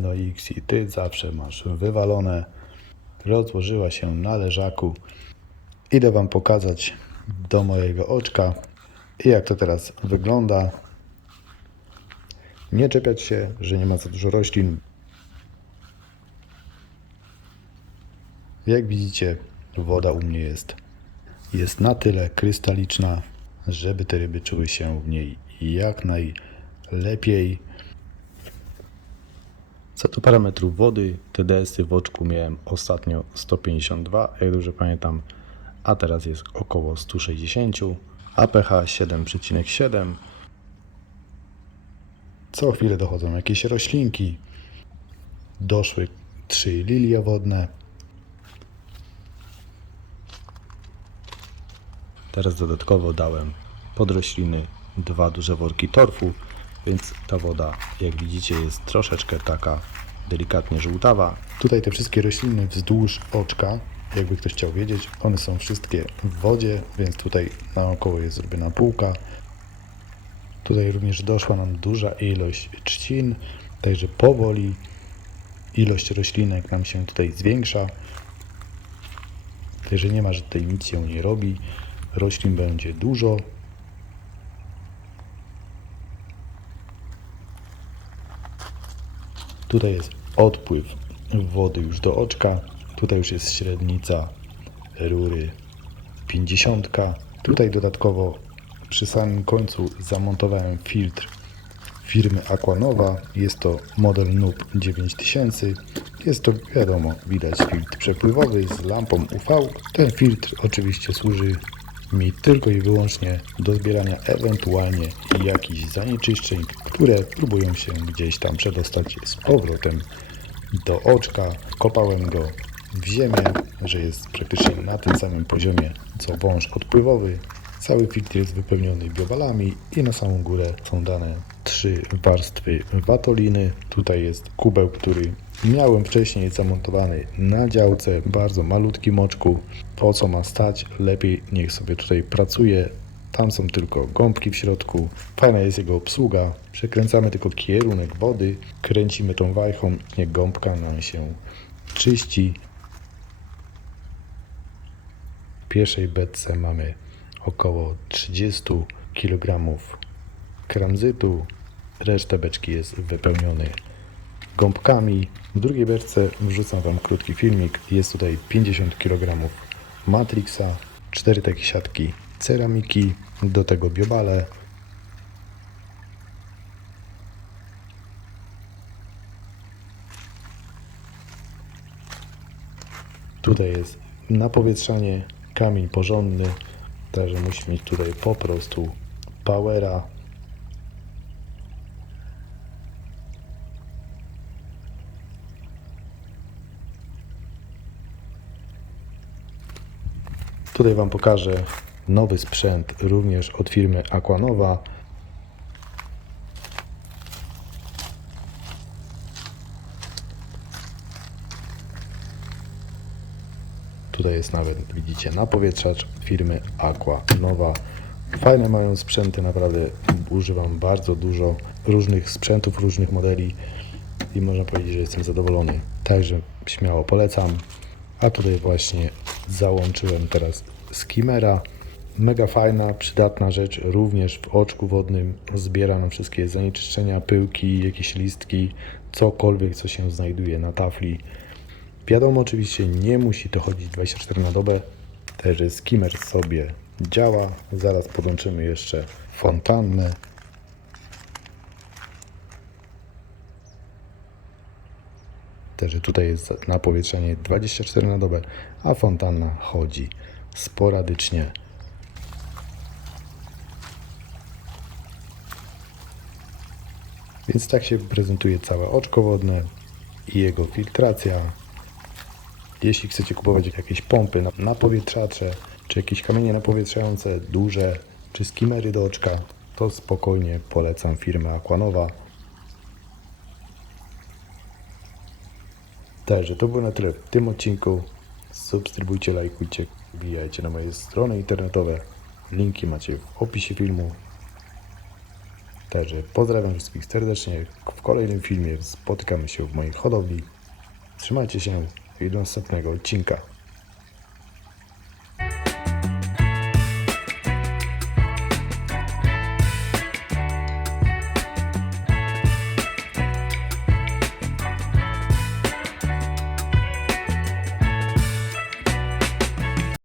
no X i ty zawsze masz wywalone. Rozłożyła się na leżaku. Idę wam pokazać do mojego oczka i jak to teraz wygląda. Nie czepiać się, że nie ma za dużo roślin. Jak widzicie, woda u mnie jest, jest na tyle krystaliczna, żeby te ryby czuły się w niej jak najlepiej. Co do parametrów wody, TDS-y w oczku miałem ostatnio 152, jak dobrze pamiętam, a teraz jest około 160, a pH 7,7. Co chwilę dochodzą jakieś roślinki. Doszły trzy lilie wodne. Teraz dodatkowo dałem pod rośliny dwa duże worki torfu, więc ta woda, jak widzicie, jest troszeczkę taka delikatnie żółtawa. Tutaj te wszystkie rośliny wzdłuż oczka, jakby ktoś chciał wiedzieć, one są wszystkie w wodzie, więc tutaj naokoło jest zrobiona półka. Tutaj również doszła nam duża ilość trzcin, także powoli ilość roślinek nam się tutaj zwiększa. Także nie ma, że tutaj nic się nie robi. Roślin będzie dużo. Tutaj jest odpływ wody już do oczka. Tutaj już jest średnica rury 50. Tutaj dodatkowo przy samym końcu zamontowałem filtr firmy Aquanova. Jest to model NUB 9000. Jest to wiadomo, widać filtr przepływowy z lampą UV. Ten filtr oczywiście służy mi tylko i wyłącznie do zbierania ewentualnie jakichś zanieczyszczeń, które próbują się gdzieś tam przedostać z powrotem do oczka. Kopałem go w ziemię, że jest praktycznie na tym samym poziomie co wąż odpływowy. Cały filtr jest wypełniony biobalami i na samą górę są dane trzy warstwy watoliny. Tutaj jest kubeł, który miałem wcześniej zamontowany na działce, bardzo malutkim oczku. Po co ma stać? Lepiej niech sobie tutaj pracuje. Tam są tylko gąbki w środku. Fajna jest jego obsługa. Przekręcamy tylko kierunek wody, kręcimy tą wajchą, niech gąbka nam się czyści. W pierwszej beczce mamy około 30 kg kramzytu. Resztę beczki jest wypełniony gąbkami. W drugiej beczce wrzucam Wam krótki filmik. Jest tutaj 50 kg Matrixa, 4 takie siatki ceramiki, do tego biobale. Tutaj jest napowietrzanie, kamień porządny, także musi mieć tutaj po prostu powera. Tutaj Wam pokażę nowy sprzęt również od firmy Aquanova. Tutaj jest nawet, widzicie, napowietrzacz firmy Aqua Nowa. Fajne mają sprzęty, naprawdę używam bardzo dużo różnych sprzętów, różnych modeli i można powiedzieć, że jestem zadowolony. Także śmiało polecam. A tutaj właśnie załączyłem teraz skimera. Mega fajna, przydatna rzecz, również w oczku wodnym zbiera nam wszystkie zanieczyszczenia, pyłki, jakieś listki, cokolwiek, co się znajduje na tafli. Wiadomo, oczywiście nie musi to chodzić 24 na dobę, też skimmer sobie działa. Zaraz podłączymy jeszcze fontannę. Też tutaj jest napowietrzenie 24 na dobę, a fontanna chodzi sporadycznie. Więc tak się prezentuje całe oczko wodne i jego filtracja. Jeśli chcecie kupować jakieś pompy na napowietrzacze, czy jakieś kamienie napowietrzające duże, czy skimery do oczka, to spokojnie polecam firmę Aquanova. Także to było na tyle w tym odcinku. Subskrybujcie, lajkujcie, wbijajcie na moje strony internetowe. Linki macie w opisie filmu. Także pozdrawiam wszystkich serdecznie. W kolejnym filmie spotykamy się w mojej hodowli. Trzymajcie się i do następnego odcinka.